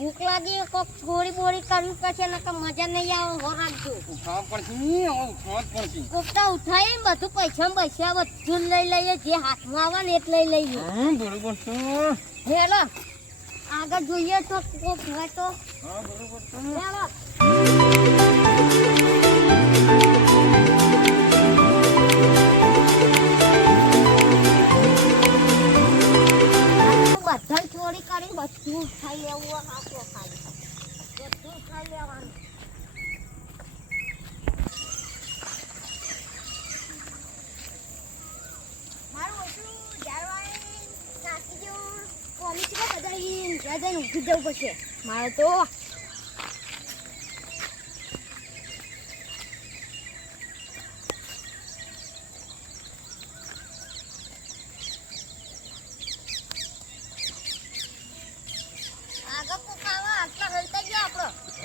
ભૂખ લાગી કોક થોડી બોરી કરવી પડશે નકર મજા નહીં આવે હો રાખજો ઉઠાવ પડશે ઉઠાવ પડશે કોકતા ઉઠાઈ બધું પૈસા બધું લઈ લઈએ જે હાથમાં આવે ને એ લઈ લઈએ બરોબર છે હેલો આગળ જોઈએ તો કોક હોય તો હા બરોબર છે હેલો બધા ચોરી કરી બધું ખાઈ લેવું હાથો ખાલી બધું ખાઈ લેવાનું મારું ઓછું જાળવાઈ નાખી દઉં કોમી છે બધા જઈને ઊભી જવું પડશે મારે તો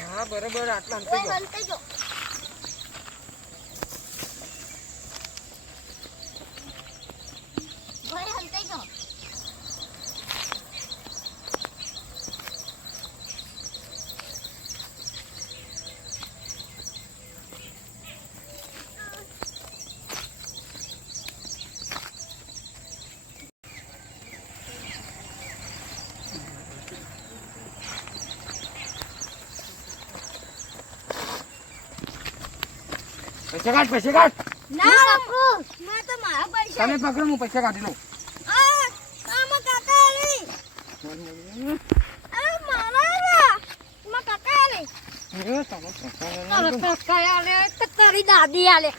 હા બરોબર આટલા હલતે જો ભાઈ હલતે જો પૈસા કાઢ ના રખો મેં તો મારા પૈસા તમે પકડો હું પૈસા કાઢી લઉં આમાં કાકા આલી આ મારા માં કાકા આલી તારા કાકા આલે તો તારી દાદી આલે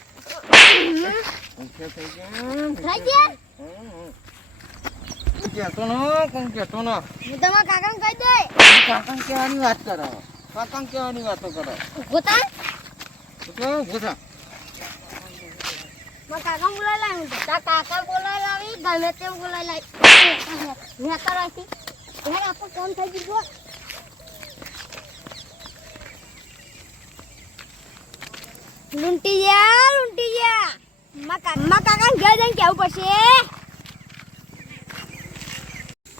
થઈ ગયા કેતો ન હું તમારા કાકાને કહી દે કાકા કેવાની વાત કરો કાકા કેવાની વાતો કરો ઉભો થા ઉભો થા માં કાકા બોલાય લાવી તા કાકા બોલાય લાવી ગમે તેમ બોલાય લાવી મેં કરાતી ઘર આપણો કામ થઈ ગયો લુંટિયા માં કાકા ઘર જઈને કેવું પડશે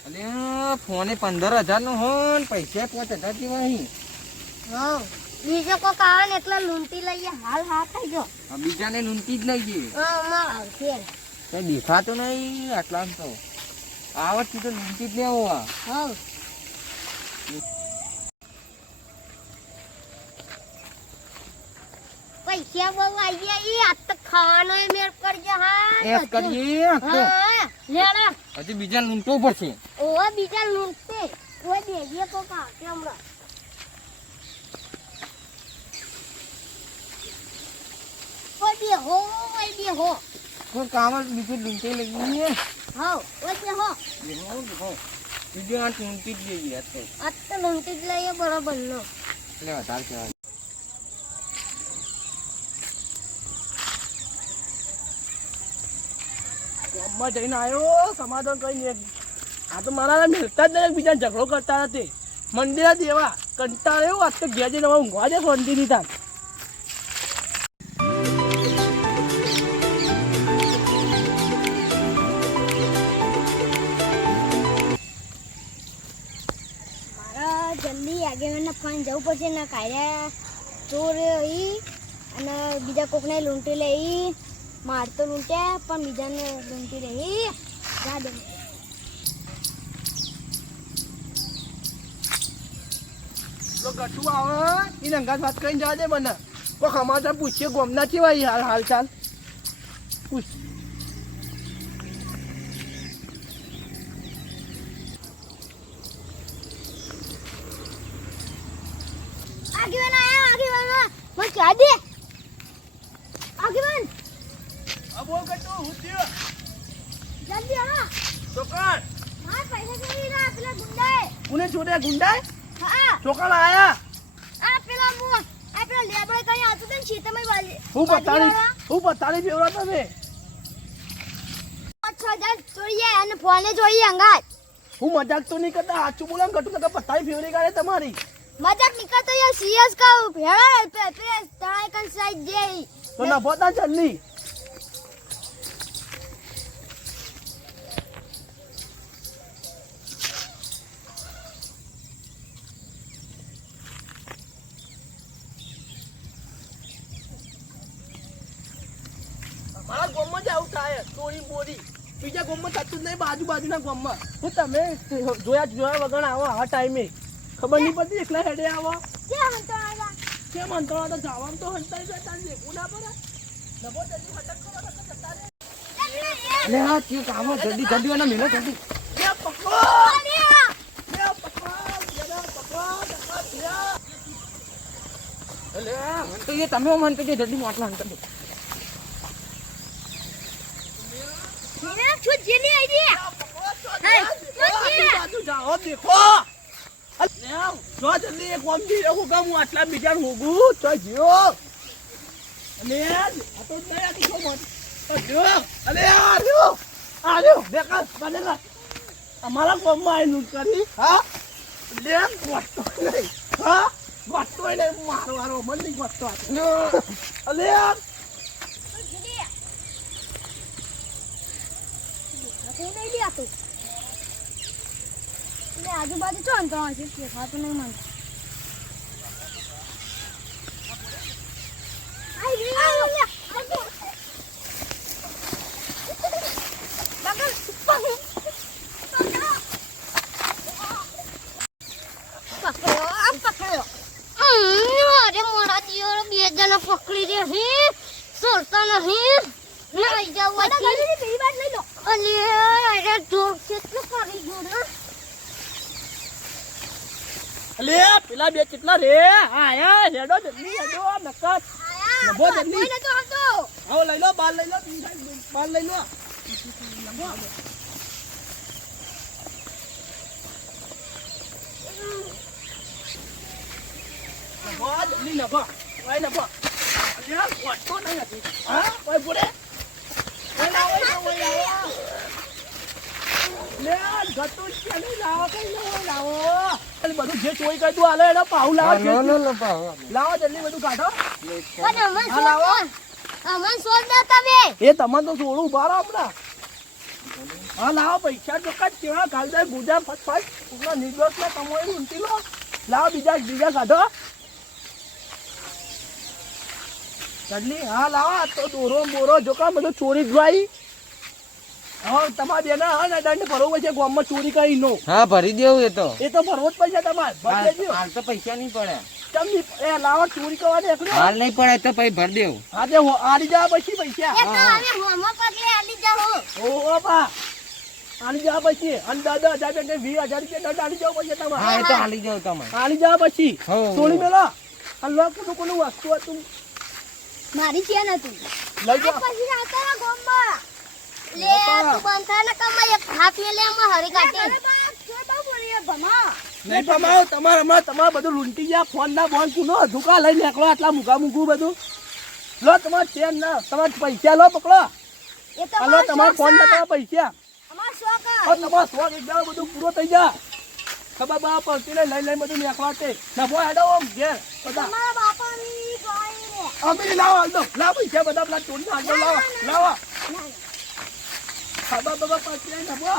અલે ફોને 15,000 નો હોન પૈસા 5,000 જેવા અહીં હા બીજો કોક આવે ને એટલે લૂંટી લઈએ હાલ હાથ થઈ ગયો બીજાને લૂંટી જ લઈ જઈએ માં આવશે કઈ દેખાતું નહીં આટલા તો આવડતી તો લૂંટી જ લેવો હા પૈસા બહુ આવી ગયા આ તો ખાવાનો મેળ કરજો હા એસ કરીએ લેડા હજી બીજા લૂંટવું પડશે ઓ બીજા લૂંટતે કોઈ દેજે કોક આવશે હમણાં કોઈ બેહો કોઈ કામ જ બીજું લૂંટી લઈ જઈએ હા કોઈ બેહો બીજું આ લૂંટી જ લઈએ આ તો લૂંટી જ લઈએ બરોબર નો એટલે વધારે કહેવાય ગામમાં જઈને આવ્યો સમાધાન કરીને આ તો મારા મિલતા જ નહીં બીજા ઝઘડો કરતા નથી મંદિર દેવા કંટાળે એવું આજ તો ઘેર જઈને હવે ઊંઘવા દે શાંતિથી તાર મારા જલ્દી આગેવાનને ફોન જવું પડશે ને કાયરા ચોર ઈ અને બીજા કોકને લૂંટી લઈ માર તો લૂંટ્યા પણ બીજાને લૂંટી લઈ જા દે તો ગઠું આવે એ અંગાત વાત કરીને જવા દે મને કોઈ સમાચાર પૂછીએ ગોમના કેવા હાલ ચાલ પૂછ આગેવાન આયા મને ચા દે આગેવાન બોલ ગઠું હું થયો જલ્દી આવા ચોકડ માર પૈસા ચોરી ના પેલા ગુંડાએ કોને છોડ્યા ગુંડાય હા ચોકડ આયા આ પેલા લેબડે કઈ આતું ને ખેતરમાં વાલી હું બતાડી ફેવરા તમે 5000 ચોરીએ અને ફોને જોઈએ અંગાત હું મજાક તો નહીં કરતા સાચું બોલા ગઠું તો પતાવી ફેવરી કાઢે તમારી મજાક નીકળતો યાર સીએસ કા ભેળા પે તણાઈ કન સાઈડ દે તો નફો ના જલ્દી મારા ગામમાં જ આવું થાય ચોરી બોરી બીજા ગામમાં થતું જ નહીં બાજુના ગામમાં હું તમે જોયા વગર આવો આ ટાઈમે ખબર નહીં પડતી એકલા હેડે આવો ક્યાં હંતો આવ્યા કેમ હંતાવા તો જવાનું તો હંતાઈ જાય તાર દેખું ના પડે નભો જલ્દી હટક કરો હટક જતા રે અલે હા કે કામ જલ્દી જલ્દી અને મેલો જલ્દી લે પકડો લે પકડો અલે હંતો એ તમે મન તો જલ્દી માટલા હંતો મેરા છું જેલી આઈ બાજુ જાઓ દેખો જો જલ્દી એક કોમ દી હું કામ હું આટલા બીજા હોગું તો જીઓ અને આ તો નહીં આ તો મત તો જો અલે આ લ્યો દેખા બનેલા અમારા કોમમાં આવીને કરી હા લે ગોટતો નહીં હા ગોટતો નહીં મારવાનો મન નહીં ગોટતો અલે નહીં લ્યા તું એટલે આજુબાજુ છો ને તો દેખાતું નહીં મને પકડી દે સોરતા નહીં લઈ જાવ અરે જોક કેટલું કરી ગયો અલે પેલા બે કેટલા રે આયા હેડો જલ્દી હેડો નકર નભો જલ્દી આવો લઈ લો બાલ લઈ લો બાલ લઈ લો નભો જલ્દી નભો ઓય નભો અલ્યા વાટતો નહીં હતી હા ઓય બોલે ઓય લાવો ઓય લાવો લે ગતું છે નહીં લાવો કઈ લાવો બધું જે ચોઈ કરી તું હાલે એનો પાઉ લાવો લાવો જલ્દી બધું કાઢો એ તમને તો છોડું ઉભા રહો હમણાં હા લાવો પૈસા ચોક્કસ કેવા કાલ જાય ગુજા ફટ નિર્દોષ ને કમોઈ ઊંટી લો લાવો બીજા કાઢો જલ્દી હા લાવો તો દોરો બોરો જોકા બધું ચોરી જવાય હા તમારે બેના હા ને દંડ ભરવો છે ગામમાં ચોરી કરી નો હા ભરી દેવું એ તો ભરવો જ પૈસા તમારે ભરી દેજો હાલ તો પૈસા નહીં પડે તમને એ લાવો ચોરી કરવાની એકલો હાલ નહીં પડે તો પછી ભરી દેવું હા તે આલી જા પછી પૈસા ઓ બા આલી જા પછી અને 10,000 કે 20,000 રૂપિયા દંડ આલી જાવ પછી તમારે હા એ તો હાલી જાવ તમે આલી જા પછી હો. ચોરી મેલો આ લોકો કોનું વસ્તુ હતું મારી છે નથી લઈ જાઓ પછી આવતા ગોમમાં લે તું બંધા ને કમાય હાથે લે માં હરી કાઢે નહીં પમાવો તમારે બધું લૂંટી ગયા ફોન ના બોન કુનો ધુકા લઈ નીકળો આટલા મૂકું બધું લો તમારે ચેન ના તમારે પૈસા લો પકડો એ તો હાલો તમારે ફોન ના તમારા પૈસા અમાર શોખ તમારા શોખ એકદમ બધું પૂરો થઈ જા ખબર બા પડતી લઈ બધું નીકળવા તે નભો હેડો આમ ઘેર બધા અમારા બાપાની ગાય રે અમે લાવો હાલતો લાવ પૈસા બધા પેલા ચોરી હાલતો લાવો ખબર બાબા પડતી નભો